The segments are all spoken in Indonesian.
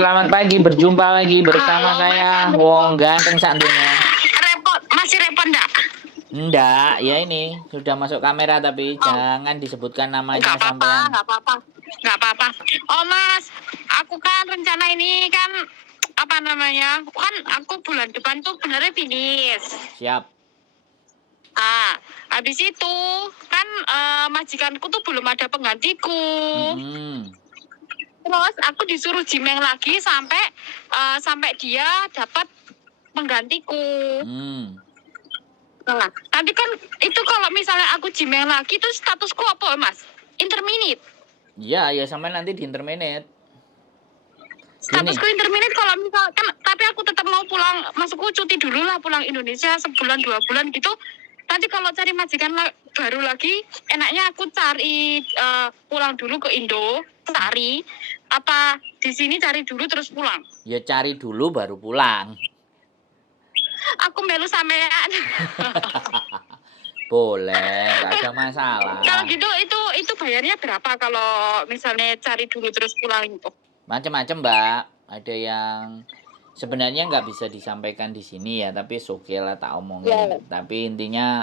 selamat pagi. Berjumpa lagi bersama saya Wong Ganteng Santunya. Masih repot enggak? Enggak, ya ini sudah masuk kamera tapi jangan disebutkan namanya sampean. Enggak apa-apa. Oh Mas, aku kan rencana ini kan apa namanya? Kan aku bulan depan tuh benernya finish. Siap. Habis itu kan majikanku tuh belum ada penggantiku. Terus aku disuruh jimeng lagi sampai dia dapat penggantiku. Nah, nanti kan itu kalau misalnya aku jimeng lagi itu statusku apa Mas? Interminate. Iya, ya sampai nanti di interminate. Statusku interminate kalau misalkan, tapi aku tetap mau pulang, maksudku cuti dulu lah, pulang Indonesia sebulan 2 bulan gitu. Nanti kalau cari majikan baru lagi, enaknya aku cari pulang dulu ke Indo, cari apa di sini cari dulu terus pulang. Ya cari dulu baru pulang. Aku melu sampean. Boleh, nggak ada masalah. Kalau gitu itu bayarnya berapa kalau misalnya cari dulu terus pulang itu? Macam-macam, Mbak. Ada yang sebenarnya nggak bisa disampaikan di sini ya, tapi oke lah tak omongin. Tapi intinya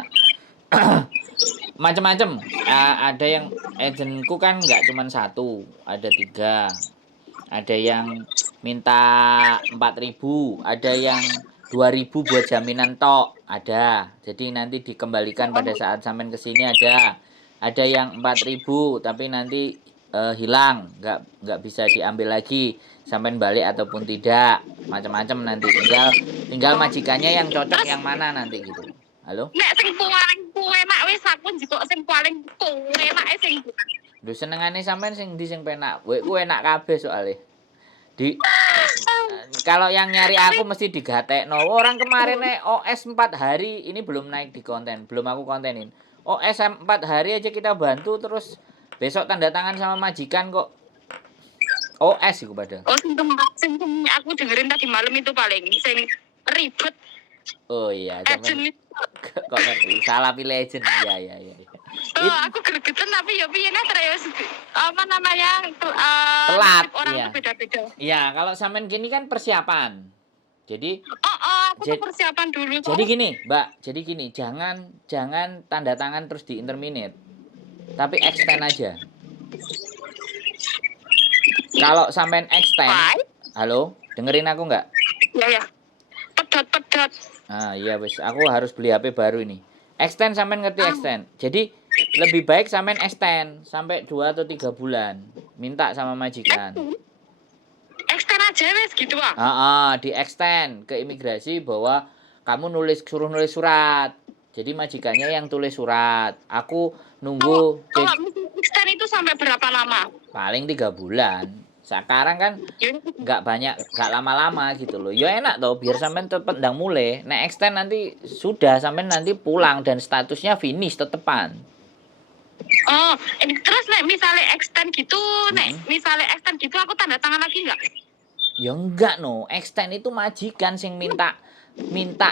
macam-macam. Ada yang agentku kan nggak cuma 1, ada 3. Ada yang minta 4.000, ada yang 2.000 buat jaminan tok, ada. Jadi nanti dikembalikan pada saat sampean kesini ada. Ada yang 4.000 tapi nanti hilang, nggak bisa diambil lagi sampean balik ataupun tidak. Macam-macam nanti tinggal majikannya yang cocok yang mana nanti gitu. Halo? Nek sing paling enak wis aku njikok sing paling enak sing. Lho senengane sampean sing ndi sing penak? Ku enak kabeh soalnya. Kalau yang nyari aku mesti digatekno. Orang kemarin OS 4 hari ini belum naik di konten, belum aku kontenin. OS 4 hari aja kita bantu terus besok tanda tangan sama majikan kok. OS iku padahal. Oh sing aku dengerin tadi malam itu paling sing ribet. Oh iya, kok ngerti? Salah pilih agent. Iya. Aku gregetan tapi ya piye terus apa namanya telat orang ya. Beda-beda. Iya, kalau sampean gini kan persiapan. Jadi aku tuh persiapan dulu. Jadi gini, Mbak. Jadi gini, jangan tanda tangan terus di interminate. Tapi extend aja. Kalau sampean extend, halo, dengerin aku nggak? Ya. Pedot. Iya wis, aku harus beli HP baru ini. Extend sampean ngerti extend. Jadi lebih baik sampean extend sampai 2 atau 3 bulan. Minta sama majikan. Extend aja wis gitu di extend ke imigrasi bahwa kamu suruh nulis surat. Jadi majikannya yang tulis surat. Aku nunggu. Kalau extend itu sampai berapa lama? Paling 3 bulan. Sekarang kan nggak lama-lama gitu loh. Ya enak toh, biar sampean tetep ndang mulai. Nek extend nanti sudah sampean nanti pulang dan statusnya finish tetepan. Terus nek misalnya extend gitu, aku tanda tangan lagi nggak? Ya enggak extend itu majikan sing minta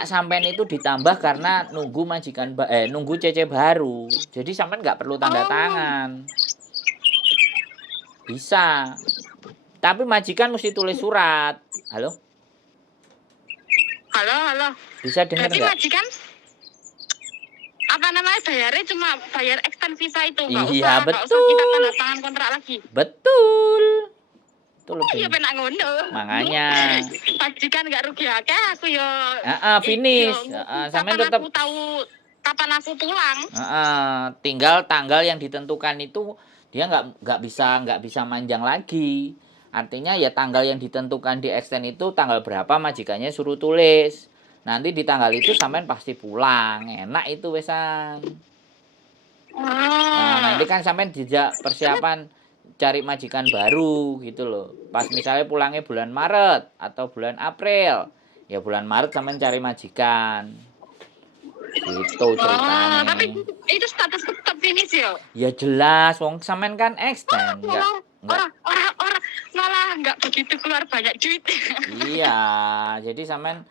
sampean itu ditambah karena nunggu majikan nunggu CC baru. Jadi sampean nggak perlu tanda tangan. Bisa. Tapi majikan mesti tulis surat. Halo? Halo. Bisa dengar nggak? Jadi majikan apa namanya bayarnya cuma bayar extend visa itu, nggak usah kita tanda tangan kontrak lagi. Betul. Iya penak ngono. Makanya majikan nggak rugi akeh, aku yo. Finish. Sampean tetap aku tahu kapan aku pulang. Tinggal tanggal yang ditentukan itu dia nggak bisa manjang lagi. Artinya ya tanggal yang ditentukan di extend itu tanggal berapa majikannya suruh tulis. Nanti di tanggal itu sampean pasti pulang. Enak itu wesan. Nanti kan sampean dijak persiapan cari majikan baru gitu loh. Pas misalnya pulangnya bulan Maret atau bulan April. Ya bulan Maret sampean cari majikan. Gitu ceritanya. Tapi itu status tetap finish ya? Ya jelas, wong sampean kan extend. Orang malah nggak begitu keluar banyak duit. Iya, jadi sampean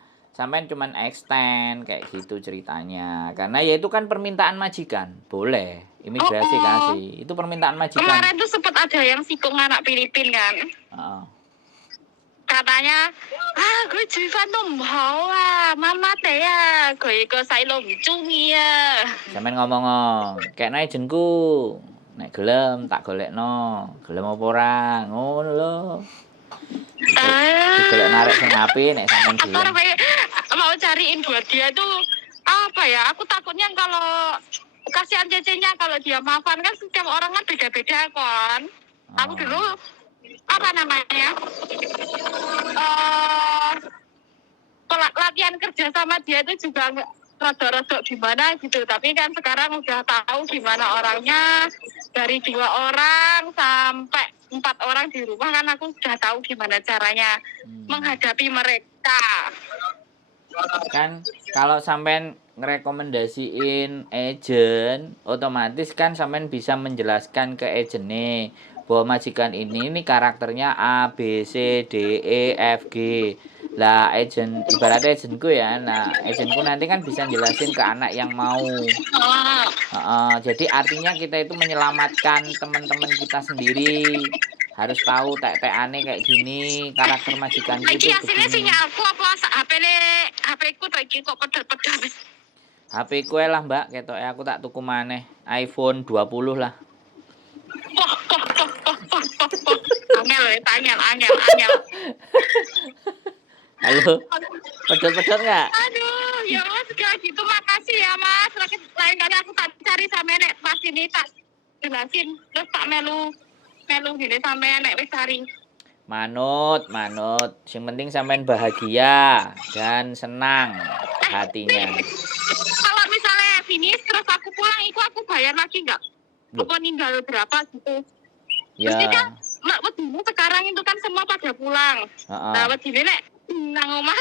cuman extend kayak gitu ceritanya. Karena ya itu kan permintaan majikan, boleh imigrasi kasih. Itu permintaan majikan. Kemarin tuh sempat ada yang sikung anak Filipin kan. caranya gue Jivan tuh mau mama teh ya gue ikut saya lo ya Sampeyan ngomong kekno ejenku. Nek gelem tak golekno. Gelem apa ora? Ngono lho. Digolek narik sing apik nek sampean gelem. Mau cariin buat dia tuh apa ya? Aku takutnya kalau kasihan cecenya kalau dia maafan kan setiap orang kan beda-beda kan. Aku dulu apa namanya? Latihan kerja sama dia itu juga rada-rada gimana gitu. Tapi kan sekarang udah tahu gimana orangnya. Dari 2 orang sampai 4 orang di rumah kan aku sudah tahu gimana caranya menghadapi mereka. Kan kalau sampean ngerekomendasiin agent, otomatis kan sampean bisa menjelaskan ke agentnya bahwa majikan ini karakternya A, B, C, D, E, F, G. Lah agent, ibaratnya agentku ya, nah agentku nanti kan bisa jelasin ke anak yang mau. Jadi artinya kita itu menyelamatkan teman-teman kita sendiri. Harus tahu tek-tekane kayak gini, karakter majikanku itu begini. Iki sinyal aku apa HP ku iki kok pedal-pedal. HP ku lah Mbak, ketoke aku tak tuku maneh iPhone 20 lah. Angel. Halo, pedot-pedot nggak? Aduh, ya Mas, kayak gitu makasih ya Mas. Lain kali aku tak cari sama nek pas ini tak jelasin terus tak melu gini sampai nek wis cari. Manut. Yang penting sampean bahagia dan senang hatinya. Kalau misalnya finish terus aku pulang, itu aku bayar lagi nggak? Apa ninggal berapa gitu? Ya. Mesti kan, sekarang itu kan semua pada pulang. Nah, wedine nek nang omah,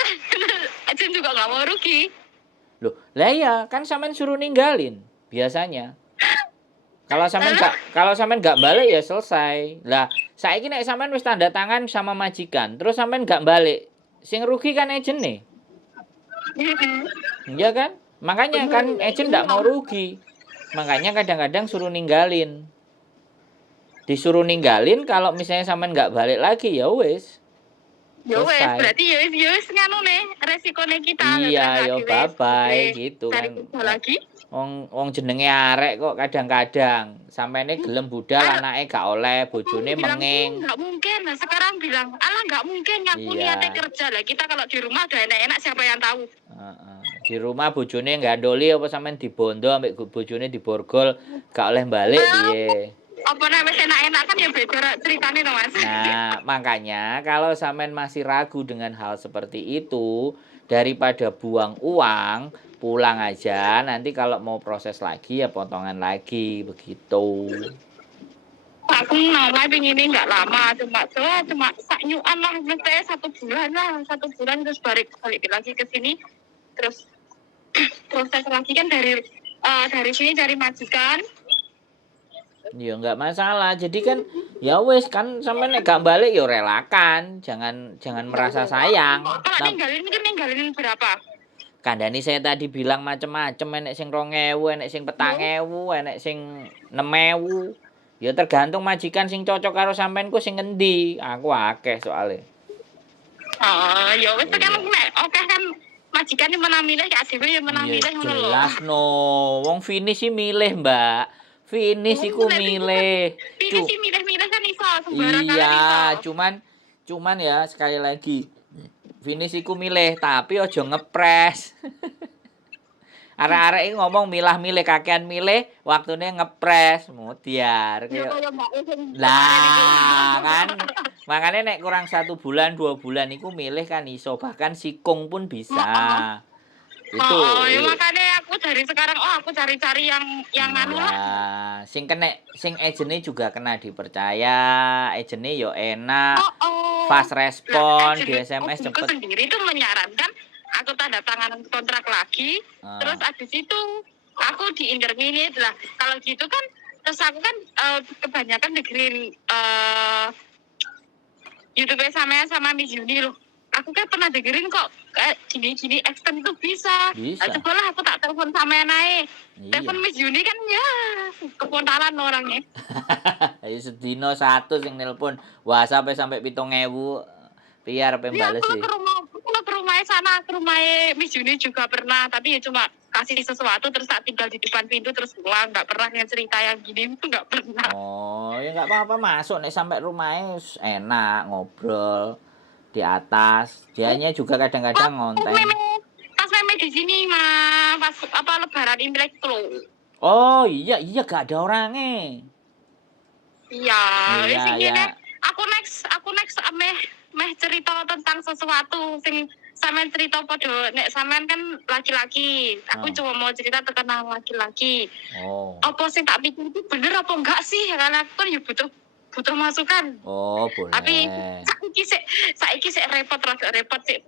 aja juga nggak mau rugi. Loh, lah ya kan sampean suruh ninggalin biasanya. Kalau sampean nggak balik ya selesai. Lah, saiki nek sampean wis tanda tangan sama majikan, terus sampean nggak balik, sing rugi kan agent nih. Iya kan? Makanya kan agent nggak mau rugi. Makanya kadang-kadang suruh ninggalin. Disuruh ninggalin kalau misalnya sampean nggak balik lagi ya wis. Ya wes, berarti ya wes nganu nih resikonya kita. Iya, yo bye-bye gitu kan. Lagi. Wong jenenge arek kok kadang-kadang sampene gelem budal anake gak oleh, bojone menging. Enggak mungkin. Nah, sekarang bilang, "Alah enggak mungkin ngaku niate kerja." Lah kita kalau di rumah udah enak-enak siapa yang tahu. Di rumah bojone gandoli apa sampean dibondo ambek bojone diborgol gak oleh balik piye. Apa namanya enak-enak kan ya beda ceritanya no Mas. Nah, makanya kalau sampean masih ragu dengan hal seperti itu, daripada buang uang, pulang aja. Nanti kalau mau proses lagi ya potongan lagi begitu. Aku nama ini nggak lama, cuma saknyuan lah, mesti 1 bulan lah, 1 bulan terus balik lagi ke sini, terus proses lagi kan dari sini cari majikan. Ya nggak masalah. Jadi kan ya wes kan sampai nek gak balik ya relakan, jangan merasa sayang. Kalau ninggalin berapa? Kandani saya tadi bilang macem-macem, enek sing 2.000, enek sing 4.000, enek sing 6.000. Ya tergantung majikan sing cocok karo sampeanku sing ngendi. Aku akeh soalnya. Oh, ya wis kan oke kan majikan yang menang milih ya dhewe ya menang milih ngono lho. Jelas no. Wong finish sih milih, Mbak. Finish iku milih. Finish sih milih-milih kan iso sembarangan. Iya, cuman ya sekali lagi. Finish iku milih tapi ojo ngepres. Arek-arek iki ngomong milah-milih kakean milih, waktune ngepres, mudiar. Lah kan. Makanya nek kurang 1 bulan, 2 bulan iku milih kan iso, bahkan sikung pun bisa. Itu. Ya makanya aku dari sekarang aku cari-cari yang anu lah. Sing agene juga kena dipercaya, agene yo enak. Fast respon, di SMS cepet. Aku sendiri tuh menyarankan aku tanda tangan kontrak lagi, terus abis itu aku di intermediate lah. Kalau gitu kan, terus aku kan kebanyakan dengerin YouTube sama Miss Yuni loh. Aku kan pernah dengerin kok gini extend tuh bisa. Coba lah aku tak telepon sama naik. Telepon Miss Yuni kan ya kepontalan orangnya. Ayo sedino 1 sing nelpon WhatsApp sampai 7.000. Piar pe Ya, bales aku ke rumah sana, ke rumah Miss Juni juga pernah, tapi ya cuma kasih sesuatu terus tak tinggal di depan pintu terus pulang, nggak pernah yang cerita yang gini itu nggak pernah. Oh, ya nggak apa-apa masuk nih sampai rumahnya enak ngobrol di atas. Dianya juga Pas kadang-kadang ngonten. meme di sini mah pas apa Lebaran Imlek tuh. Oh iya gak ada orangnya. Iya, Iya sing ya. ngene aku next meh cerita tentang sesuatu sing sampean cerita podo nek sampean kan laki-laki. Aku cuma mau cerita tentang laki-laki. Oh. Apa sing tak pikir itu bener apa enggak sih? Karena aku kan ya butuh masukan. Oh, boleh. Tapi saiki sik repot sik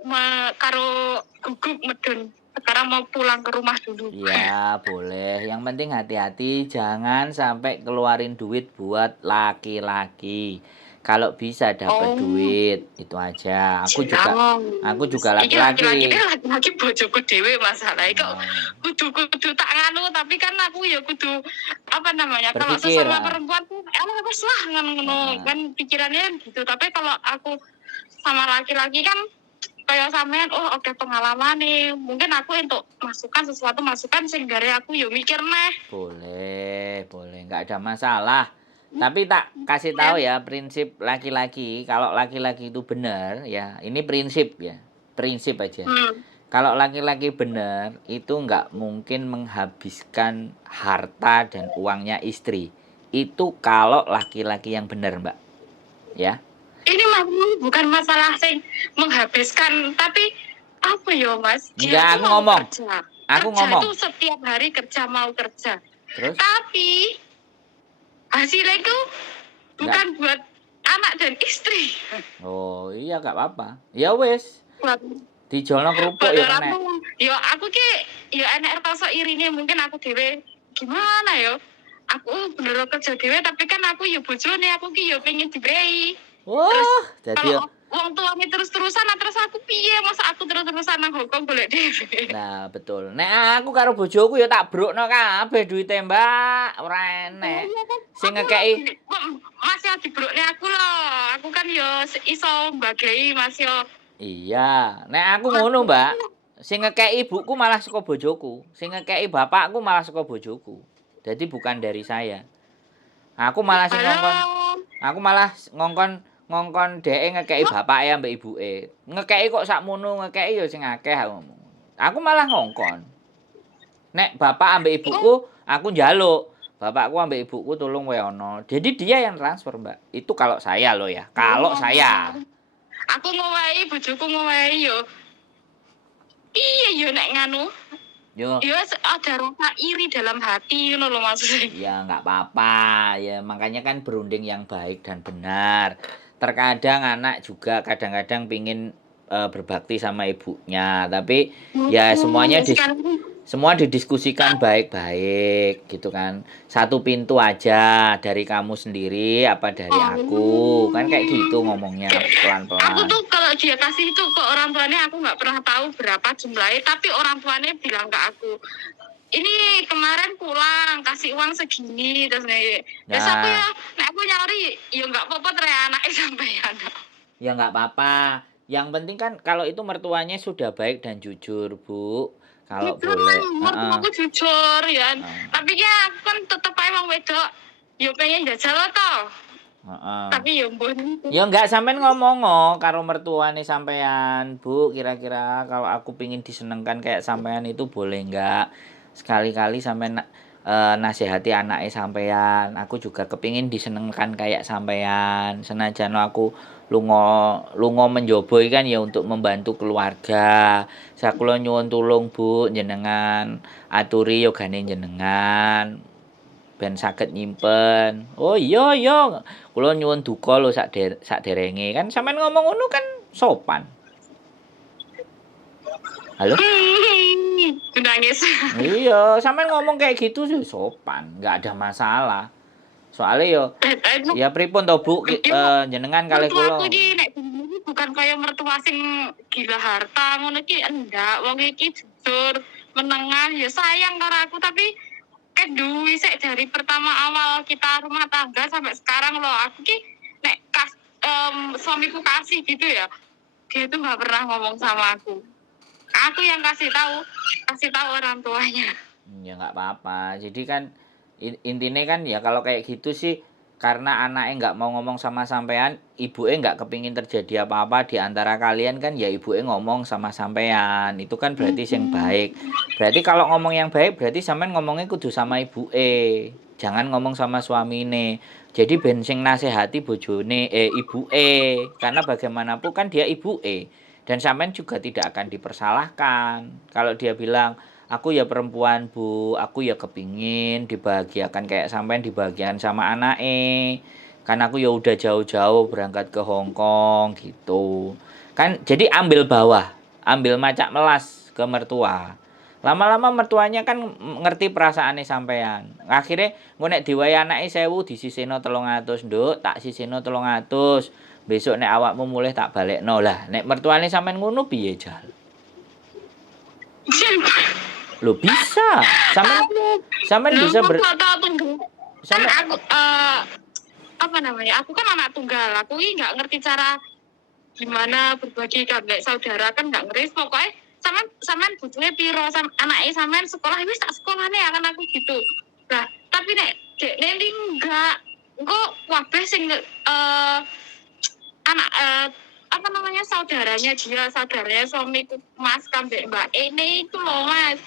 karo gugup medun. Sekarang mau pulang ke rumah dulu. Iya, boleh. Yang penting hati-hati, jangan sampai keluarin duit buat laki-laki. Kalau bisa dapat duit, itu aja. Aku juga Iki laki-laki laki-laki. laki-laki bojoku dhewe masalah kok kudu tak nganu tapi kan aku ya kudu apa namanya kalau Berpikir, sesama perempuan tuh wis lah ngono kan pikirannya gitu tapi kalau aku sama laki-laki kan kayak sampean oke pengalaman nih mungkin aku untuk masukan sing gare aku yo mikir neh boleh, nggak ada masalah. Tapi tak kasih tahu ya prinsip laki-laki. Kalau laki-laki itu benar, ya ini prinsip ya, prinsip aja. Kalau laki-laki benar itu nggak mungkin menghabiskan harta dan uangnya istri. Itu kalau laki-laki yang benar, Mbak. Ya. Ini bukan masalah sing menghabiskan tapi apa ya Mas? Enggak, aku ngomong. Aku ngomong. Itu setiap hari mau kerja. Terus? Tapi hasilnya itu bukan buat anak dan istri. Oh iya gak apa-apa. Ya wes. Dijolno kerupuk ya kena. Ya aku ki ya enek rasa irine mungkin aku dhewe gimana ya? Aku bener kerja dhewe tapi kan aku ya bojone aku ki ya pengen dibrei. Wah, jadi wong tuane terus-terusan terus aku piye masa aku terus-terusan nang Hongkong golek dhewe. Nah, betul. Nek aku karo bojoku ya tak brukno kabeh duwite, Mbak. Ora enek. Sing ngekeki masih dibrukne aku lho. Aku kan ya iso mbagi Mas yo. Iya, nek aku ngono, Mbak. Sing ngekeki ibuku malah saka bojoku, sing ngekeki bapakku malah saka bojoku. Jadi bukan dari saya. Aku malah sing ngongkon dheke ngekeki bapake ambek ibuke. Ngekeki kok sakmono, ngekeki ya sing akeh aku ngomong. Aku malah ngongkon. Nek bapak ambek ibuku, aku njaluk. Bapakku ambek ibuku tolong wae ono. Jadi dia yang transfer, Mbak. Itu kalau saya loh ya. Kalau saya. Aku ngowahi bojoku ngowahi yo. Iya yo nek nganu. Yo ada rasa iri dalam hati ngono lho maksudnya. Ya enggak apa-apa. Ya makanya kan berunding yang baik dan benar. Terkadang anak juga kadang-kadang pingin berbakti sama ibunya, tapi ya semua didiskusikan baik-baik gitu kan. Satu pintu aja dari kamu sendiri apa dari aku. Kan kayak gitu ngomongnya pelan-pelan. Aku tuh kalau dia kasih itu ke orang tuanya aku nggak pernah tahu berapa jumlahnya, tapi orang tuanya bilang ke aku, ini kemarin pulang kasih uang segini terus nih. Terus aku ya, aku nyari ya nggak apa-apa teriak anaknya sampean. Ya nggak apa-apa. Yang penting kan kalau itu mertuanya sudah baik dan jujur, Bu. Kalau boleh. Aku jujur ya. Tapi ya aku kan tetep aja wong wedok. Yo pengen jajal toh. Tapi ya mbon. Ya enggak sampean ngomong karo mertuane sampean, Bu, kira-kira kalau aku pingin disenengkan kayak sampean itu boleh enggak? Sekali-kali sampean nasihati anake sampean. Aku juga kepingin disenengkan kayak sampean. Senajan aku lunga menjobo kan ya untuk membantu keluarga. Sakula nyuwun tulung, Bu, jenengan aturi yogane jenengan. Ben saged nyimpen. Oh iya, kula nyuwun duka lho sakderenge. Kan sampean ngomong ngono kan sopan. Halo? Nangis. Iya, sampean ngomong kayak gitu sih sopan, enggak ada masalah. Soalnya ya pripun to Bu, jenengan kalih kula. Aku iki nek bukan kaya mertua sing gila harta ngono iki enggak. Wong iki jujur, menengah ya sayang karo aku tapi duwi sik dari pertama awal kita rumah tangga sampai sekarang loh aku ki nek suamiku kasih gitu ya Dia tuh nggak pernah ngomong sama aku. Aku yang kasih tahu orang tuanya. Ya nggak apa-apa. Jadi kan intinya kan ya kalau kayak gitu sih karena anaknya nggak mau ngomong sama sampean, ibunya nggak kepingin terjadi apa-apa di antara kalian kan ya ibunya ngomong sama sampean. Itu kan berarti yang baik. Berarti kalau ngomong yang baik berarti sampean ngomongnya kudu sama ibunya. Jangan ngomong sama suamine. Jadi bensin nasihati bojone ibuke karena bagaimanapun kan dia ibuke dan sampean juga tidak akan dipersalahkan. Kalau dia bilang aku ya perempuan bu, aku ya kepingin dibahagiakan kayak sampean dibahagiakan sama anake. Kan aku ya udah jauh-jauh berangkat ke Hong Kong gitu. Kan jadi ambil bawah, ambil macak melas ke mertua. Lama-lama mertuanya kan ngerti perasaannya sampean. Akhirnya engko nek diwai anake 1000 disisihno 300, Nduk, tak sisihno 300. Besok nek awakmu mulih tak balekno lah. Nek mertuane sampean ngono piye, Jal? Lo bisa. Sampean bisa Sampai aku apa namanya? Aku kan anak tunggal. Aku ini nggak ngerti cara gimana berbagi kayak saudara kan nggak ngerti. Pokoknya sampean butuhnya piro anaknya sampean sekolah wis tak sekolahnya akan aku gitu. Nah, tapi nek nanti enggak kok wabeh sing anak apa namanya saudaranya suamiku Mas kambek Mbak ini itu loh Mas.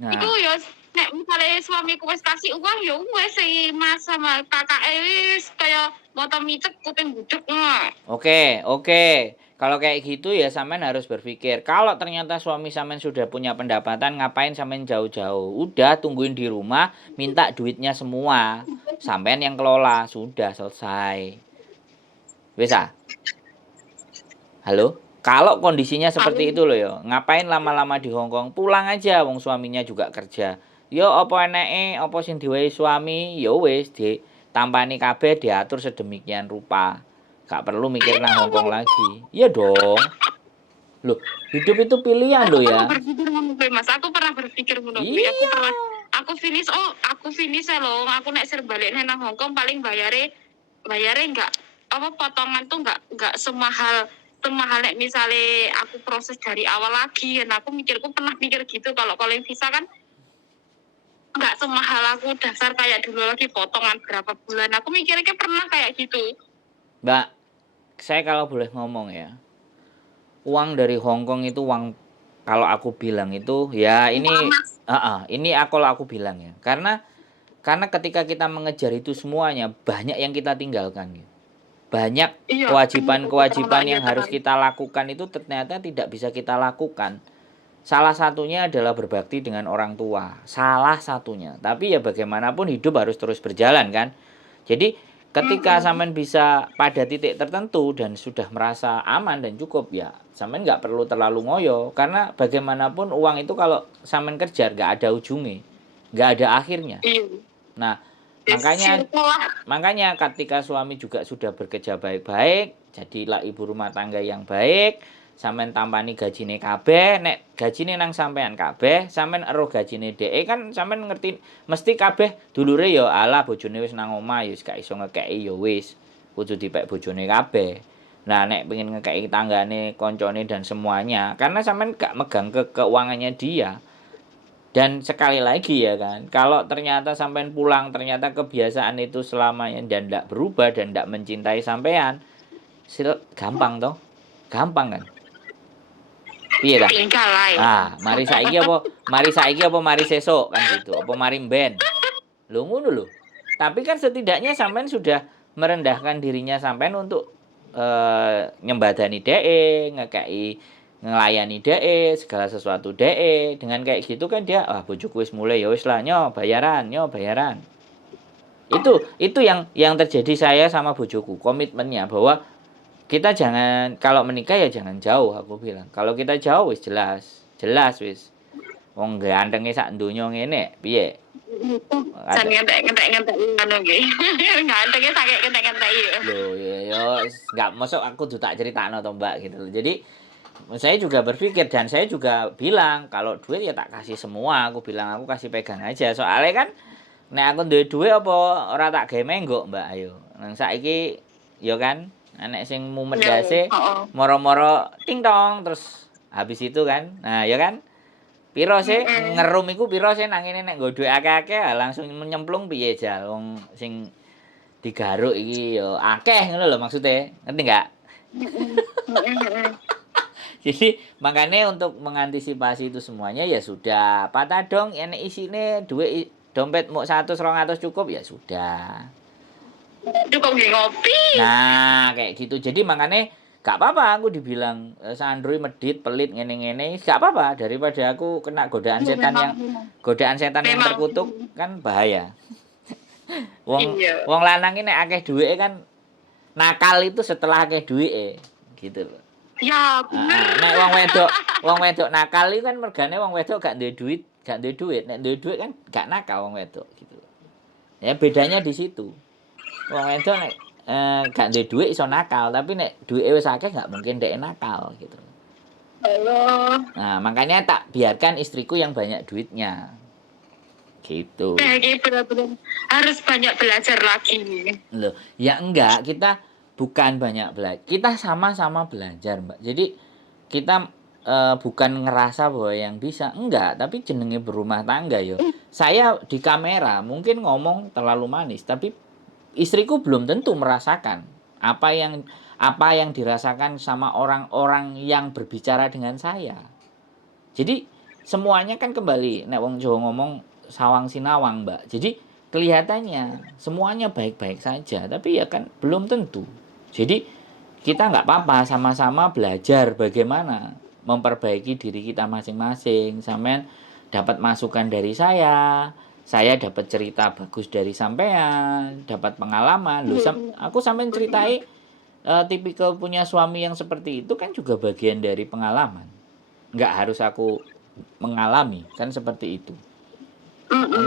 Nah. Itu ya nek misalnya suamiku wis kasih uang ya wis si Mas sama kakak wis kayak motor micet kuping budek. Oke. Kalau kayak gitu ya sampean harus berpikir. Kalau ternyata suami sampean sudah punya pendapatan, ngapain sampean jauh-jauh? Udah tungguin di rumah, minta duitnya semua. Sampean yang kelola, sudah selesai. Bisa? Halo? Kalau kondisinya seperti itu loh ya, ngapain lama-lama di Hong Kong? Pulang aja, wong suaminya juga kerja. Yo apa eneke, apa sing diwehi suami, yo wis ditampani kabeh diatur sedemikian rupa. Gak perlu mikir nang Hong Kong lagi. Iya dong. Loh, hidup itu pilihan loh ya. Aku pernah berpikir ngono. Iya. Aku finish loh. Aku nek ser balik nang Hong Kong paling bayare enggak apa potongan tuh enggak semahal nek misalnya aku proses dari awal lagi. Dan aku pernah mikir gitu kalau yang visa kan enggak semahal aku dasar kayak dulu lagi potongan berapa bulan. Aku mikirnya pernah kayak gitu. Mbak, saya kalau boleh ngomong ya, uang dari Hong Kong itu uang kalau aku bilang itu ya ini kalau aku bilang ya karena ketika kita mengejar itu semuanya banyak yang kita tinggalkan gitu. Banyak kewajiban yang harus kita lakukan itu ternyata tidak bisa kita lakukan. Salah satunya adalah berbakti dengan orang tua, salah satunya. Tapi ya bagaimanapun hidup harus terus berjalan kan. Jadi ketika sampean bisa pada titik tertentu dan sudah merasa aman dan cukup ya sampean nggak perlu terlalu ngoyo karena bagaimanapun uang itu kalau sampean kejar nggak ada ujungnya, nggak ada akhirnya. Nah makanya ketika suami juga sudah bekerja baik-baik, jadilah ibu rumah tangga yang baik. Sampean tampani gajine kabeh, nek gajine nang sampean kabeh, sampean ero gajine dhek kan sampean ngerti mesti kabeh dulure ya alah bojone wis nang omah ya wis gak iso ngekeki ya wis kudu dipek bojone kabeh. Nah nek pengen ngekeki tanggane, koncone dan semuanya, karena sampean gak megang keuangannya dia. Dan sekali lagi ya kan, kalau ternyata sampean pulang ternyata kebiasaan itu selamanya dan ndak berubah dan ndak mencintai sampean, gampang toh? Gampang kan? Piye ta? Mari saiki apa mari sesuk kan gitu. Apa mari mben. Lho ngono lho. Tapi kan setidaknya sampean sudah merendahkan dirinya sampean untuk nyembadani ngekei ngelayani segala sesuatu dengan kayak gitu kan dia bojoku wis mulai ya wis lah nyo bayaran. Itu yang terjadi saya sama bojoku, komitmennya bahwa kita jangan kalau menikah ya jangan jauh aku bilang. Kalau kita jauh wis jelas wis. Wong gantenge sak donya ngene piye? Jan ngentek ngono nggih. Gantenge sakit ngentek-ngentek ya. Loh ya enggak mosok aku tuh tak critakno to Mbak gitu loh. Jadi saya juga berpikir dan saya juga bilang kalau duit ya tak kasih semua. Aku bilang aku kasih pegang aja. Soalnya kan nek aku duwe duit apa ora tak gawe menggok Mbak ayo. Nang saiki ya kan Nek sing mumet Ya, dase moro-moro ting tong terus habis itu kan. Nah, ya kan? Piro sih ngerum iku piro sih nang ngene nek nggo dhuwit akeh-akeh langsung nyemplung piye jal wong sing digaruk iki ya akeh ngono lho maksude. Ngerti enggak? Jadi makanya untuk mengantisipasi itu semuanya ya sudah patah dong ini isine duit dompet mau 100 200 cukup ya sudah. Cukup nggih ngopi. Nah kayak gitu jadi makanya gak apa-apa aku dibilang Sandroy medit pelit ngene-ngene gak apa-apa daripada aku kena godaan setan yang terkutuk kan bahaya. Wong lanang ini akeh duit kan nakal itu setelah akeh duit gitu loh. Ya, bener. Nek wong wedok nakal iki kan mergane wong wedok gak duwe duit. Nek duwe duit kan gak nakal wong wedok gitu. Ya bedanya di situ. Wong wedok nek gak duwe duit iso nakal, tapi nek duwike wis akeh gak mungkin dhek nakal gitu. Halo. Nah, makanya tak biarkan istriku yang banyak duitnya. Gitu. Bener-bener harus banyak belajar lagi. Loh, ya enggak, kita bukan banyak belajar. Kita sama-sama belajar, Mbak. Jadi kita bukan ngerasa bahwa yang bisa, enggak, tapi jenenge berumah tangga yo. Saya di kamera mungkin ngomong terlalu manis, tapi istriku belum tentu merasakan apa yang dirasakan sama orang-orang yang berbicara dengan saya. Jadi semuanya kan kembali nek wong Jawa ngomong sawang sinawang, Mbak. Jadi kelihatannya semuanya baik-baik saja, tapi ya kan belum tentu. Jadi kita nggak apa-apa sama-sama belajar bagaimana memperbaiki diri kita masing-masing. Sampean dapat masukan dari saya dapat cerita bagus dari sampean, dapat pengalaman. Loh, aku sampean ceritai tipikal punya suami yang seperti itu kan juga bagian dari pengalaman. Nggak harus aku mengalami, kan seperti itu.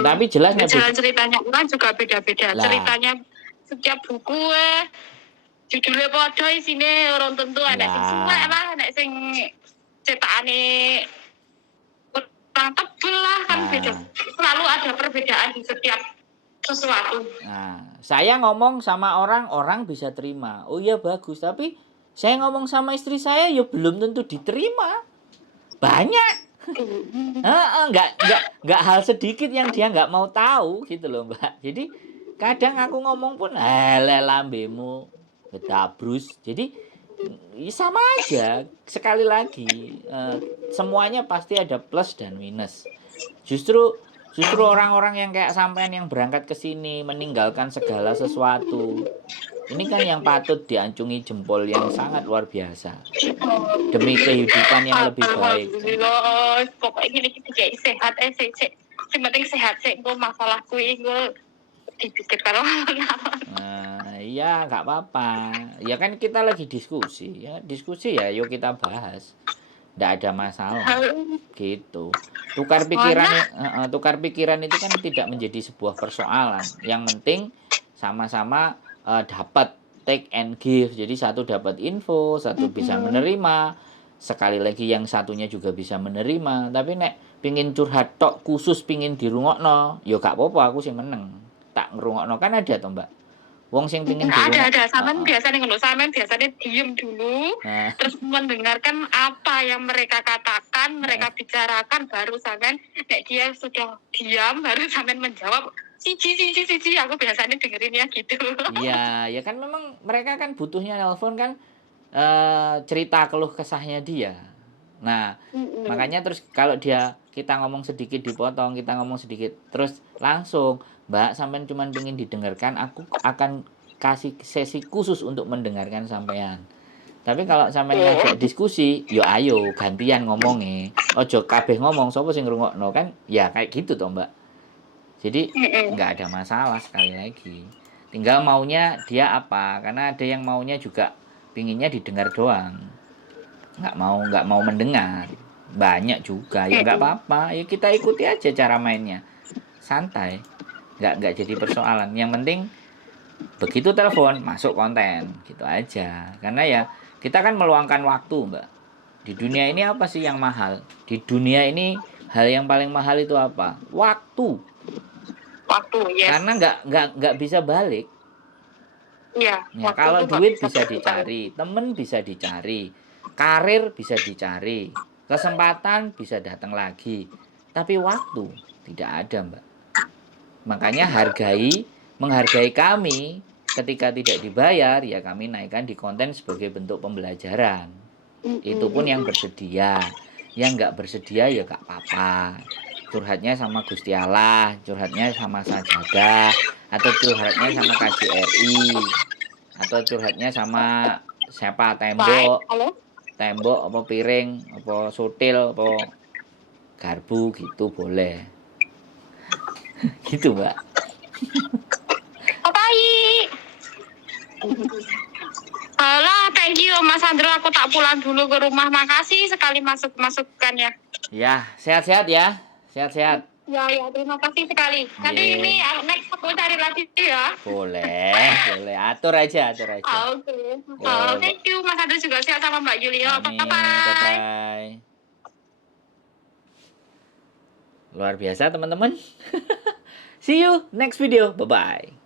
Tapi jelasnya jalan ceritanya kan juga beda-beda. Ceritanya setiap buku judulnya podo isine orang tentu ada sing suwek lah, ada sing cetakane kurang tebel lah kan beda. Selalu ada perbedaan di setiap sesuatu. Nah, saya ngomong sama orang bisa terima. Oh iya bagus, tapi saya ngomong sama istri saya ya belum tentu diterima. Banyak. Enggak hal sedikit yang dia enggak mau tahu gitu loh, Mbak. Jadi kadang aku ngomong pun lambemu betabrus. Jadi sama aja. Sekali lagi semuanya pasti ada plus dan minus. Justru orang-orang yang kayak sampean yang berangkat ke sini meninggalkan segala sesuatu. Ini kan yang patut diancungi jempol yang sangat luar biasa. Demi kehidupan yang lebih baik. Pokoknya gini kayak sehat penting sehat sih. Gue masalahku gue dipikirkan iya nggak apa-apa. Ya kan kita lagi diskusi ya. Diskusi ya yuk kita bahas. Nggak ada masalah. Gitu. Tukar pikiran itu kan tidak menjadi sebuah persoalan. Yang penting sama-sama dapat take and give. Jadi satu dapat info, satu bisa menerima. Sekali lagi yang satunya juga bisa menerima. Tapi nek pingin curhat tok khusus pingin dirungokno, ya gak apa-apa aku sih meneng. Tak ngerungokno kan ada toh, Mbak. Wong sing pingin ada sampean biasanya ngono, sampean biasanya diem dulu terus mendengarkan apa yang mereka katakan, mereka bicarakan baru sampean nek dia sudah diam baru sampean menjawab siji aku biasanya dengerinnya gitu. Iya, ya kan memang mereka kan butuhnya nelpon kan cerita keluh kesahnya dia. Nah, makanya terus kalau kita ngomong sedikit dipotong, kita ngomong sedikit terus langsung Mbak, sampean cuma pengen didengarkan, aku akan kasih sesi khusus untuk mendengarkan sampean. Tapi kalau sampean ngajak diskusi, yo ayo gantian ngomongnya. Ojo kabeh ngomong, sapa sing ngrungokno kan? Ya kayak gitu toh, Mbak. Jadi nggak ada masalah sekali lagi. Tinggal maunya dia apa? Karena ada yang maunya juga pinginnya didengar doang. Nggak mau mendengar. Banyak juga. Ya nggak apa-apa. Ya kita ikuti aja cara mainnya. Santai. Nggak jadi persoalan. Yang penting begitu telepon masuk konten gitu aja. Karena ya kita kan meluangkan waktu, Mbak. Di dunia ini apa sih yang mahal? Di dunia ini hal yang paling mahal itu apa? Waktu. Yes. Karena nggak bisa balik. Iya, Ya, waktu kalau tuh nggak duit bisa bisa berputar. dicari, temen bisa dicari, karir bisa dicari, kesempatan bisa datang lagi, tapi waktu tidak ada, Mbak. Makanya menghargai kami ketika tidak dibayar, ya kami naikkan di konten sebagai bentuk pembelajaran. Itu pun yang bersedia. Yang nggak bersedia ya nggak apa-apa. Curhatnya sama Gusti Allah, curhatnya sama Sajadah, atau curhatnya sama KJRI, atau curhatnya sama siapa, Baik, tembok, halo. tembok apa piring, apa sutil, apa garpu gitu boleh. Gitu, Mbak. Oh, baik. Halo, thank you Mas Andro. Aku tak pulang dulu ke rumah. Makasih sekali masukannya. Ya, sehat-sehat ya. Sehat-sehat. Ya, ya, terima kasih sekali. Nanti ini Ye. next aku cari lagi ya. Boleh, boleh. Atur aja, atur aja. Oke. Oh, Yo, thank you Mas Andro juga sehat sama Mbak Julio. amin. Bye-bye. Bye-bye. Luar biasa, teman-teman. See you next video. Bye-bye.